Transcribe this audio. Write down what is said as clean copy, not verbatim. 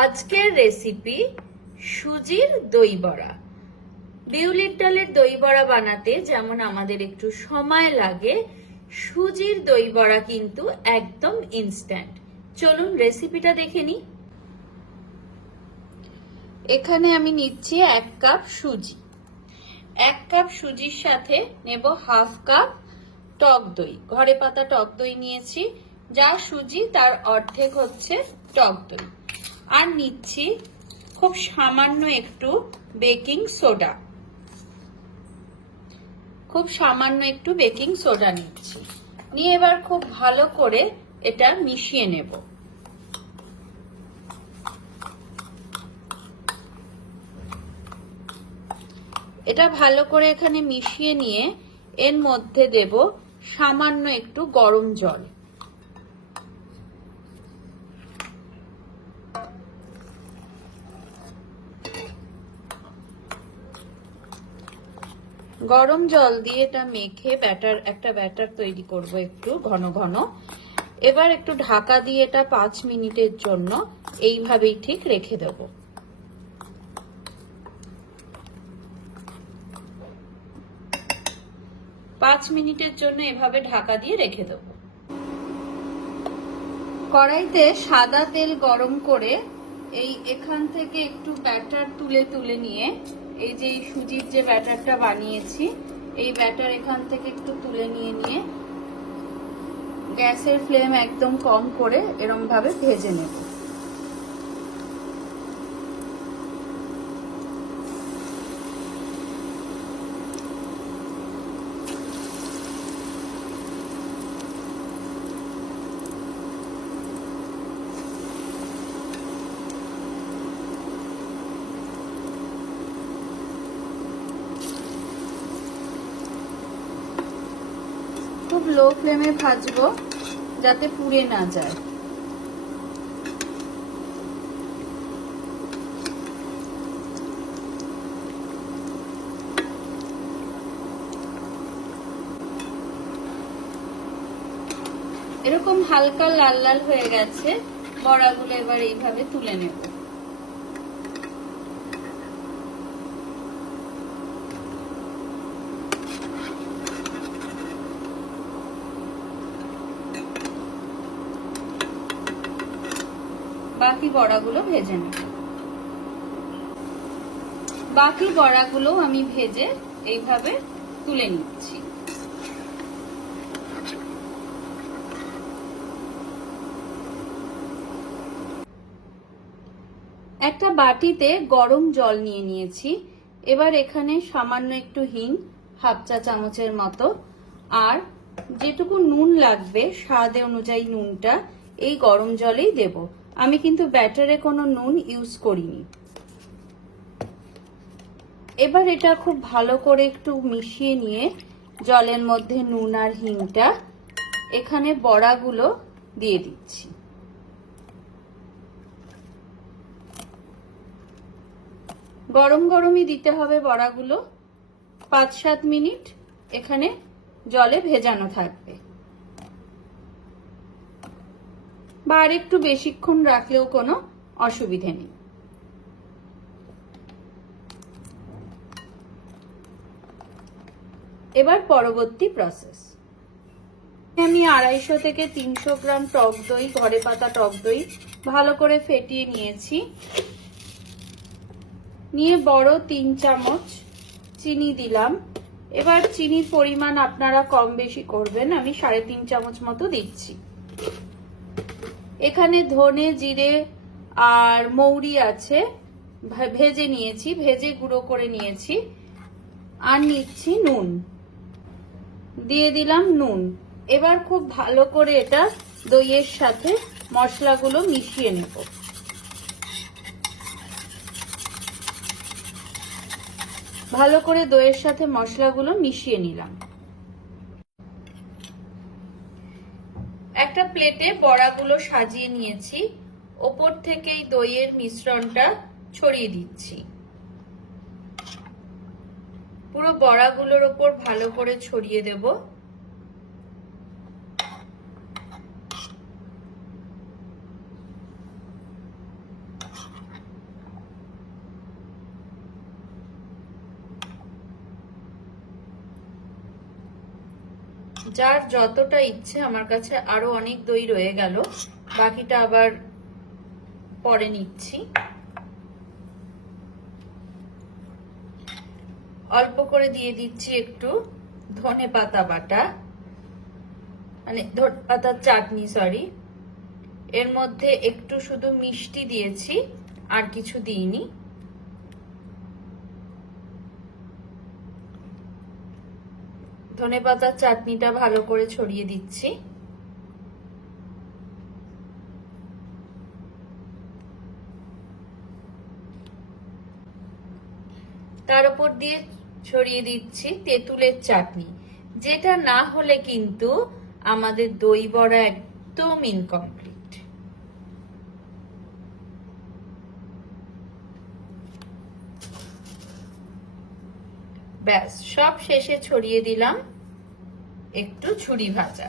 আজকের রেসিপি সুজির দই বড়া। বিউলির ডালের দই বড়া বানাতে যেমন আমাদের একটু সময় লাগে, সুজির দই বড়া কিন্তু একদম ইনস্ট্যান্ট। চলুন রেসিপিটা দেখে নিই। এখানে আমি নিচ্ছি 1 কাপ সুজি। 1 কাপ সুজির সাথে নেব হাফ কাপ টক দই। ঘরে পাতা টক দই নিয়েছি, যা সুজি তার অর্ধেক হচ্ছে টক দই। আর নিচ্ছি খুব সামান্য একটু বেকিং সোডা। নিচ্ছি, নিয়ে এবার খুব ভালো করে এটা মিশিয়ে নেব। এটা ভালো করে এখানে মিশিয়ে নিয়ে এর মধ্যে দেব সামান্য একটু গরম জল। গরম জল দিয়ে এটা মেখে একটা ব্যাটার তৈরি করব একটু ঘন ঘন। এবার একটু ঢাকা দিয়ে এটা 5 মিনিটের জন্য এইভাবেই ঠিক রেখে দেব। 5 মিনিটের জন্য এভাবে ঢাকা দিয়ে রেখে দেব। কড়াইতে সাদা তেল গরম করে এখান থেকে একটু ব্যাটার তুলে নিয়ে এই যে সুজির যে ব্যাটারটা বানিয়েছি, এই ব্যাটার এখান থেকে একটু তুলে নিয়ে গ্যাসের ফ্লেম একদম কম করে এরকম ভাবে ভেজে নেব। খুব লো ফ্লেমে ভাজবো যাতে পুড়ে না যায়। এরকম হালকা লাল লাল হয়ে গেছে, বড়াগুলো এবার এইভাবে তুলে নেব। বাকি বড়াগুলো ভেজে নেব। বাকি বড়াগুলো আমি ভেজে এইভাবে তুলে নিচ্ছি। একটা বাটিতে গরম জল নিয়ে নিয়েছি। এবার এখানে সামান্য একটু হিং, হাফ চা চামচের মতো, আর যেটুকু নুন লাগবে স্বাদ অনুযায়ী নুনটা এই গরম জলেই দেব। আমি কিন্তু ব্যাটারে কোনো নুন ইউজ করিনি। এবার এটা খুব ভালো করে একটু মিশিয়ে নিয়ে জলের মধ্যে নুন আর হিংটা এখানে বড়াগুলো দিয়ে দিচ্ছি। গরম গরমই দিতে হবে বড়াগুলো। 5-7 মিনিট এখানে জলে ভেজানো থাকবে, বা আর একটু বেশিক্ষণ রাখলেও কোনো অসুবিধে নেই। এবার পরবর্তী প্রসেস। আমি 250 থেকে 300 গ্রাম টক দই, ঘরে পাতা টক দই ভালো করে ফেটিয়ে নিয়েছি। নিয়ে বড় 3 চামচ চিনি দিলাম। এবার চিনির পরিমাণ আপনারা কম বেশি করবেন, আমি 3.5 চামচ মতো দিচ্ছি। এখানে ধনে, জিরে আর মৌরি আছে, ভেজে নিয়েছি, ভেজে গুঁড়ো করে নিয়েছি। আর নিচ্ছি নুন, দিয়ে দিলাম নুন। এবার খুব ভালো করে এটা দইয়ের সাথে মশলাগুলো মিশিয়ে নেব। ভালো করে দইয়ের সাথে মশলাগুলো মিশিয়ে নিলাম। একটা প্লেটে বড়াগুলো সাজিয়ে নিয়েছি, ওপর থেকে এই দইয়ের মিশ্রণটা ছড়িয়ে দিচ্ছি। পুরো বড়াগুলোর ওপর ভালো করে ছড়িয়ে দেব। যার যতটা ইচ্ছে, আমার কাছে আরো অনেক দই রয়ে গেল, বাকিটা আবার পরে নিচ্ছি। অল্প করে দিয়ে দিচ্ছি একটু ধনে পাতা বাটা, মানে ধনে পাতার চাটনি, সরি। এর মধ্যে একটু শুধু মিষ্টি দিয়েছি, আর কিছু দিইনি। ধনে পাতার চাটনিটা ভালো করে ছড়িয়ে দিচ্ছি। তার উপর দিয়ে ছড়িয়ে দিচ্ছি তেঁতুলের চাটনি, যেটা না হলে কিন্তু আমাদের দই বড়া একদম ইনকমপ্লিট। ব্যাস, সব শেষে ছড়িয়ে দিলাম একটু ঝুরি ভাজা।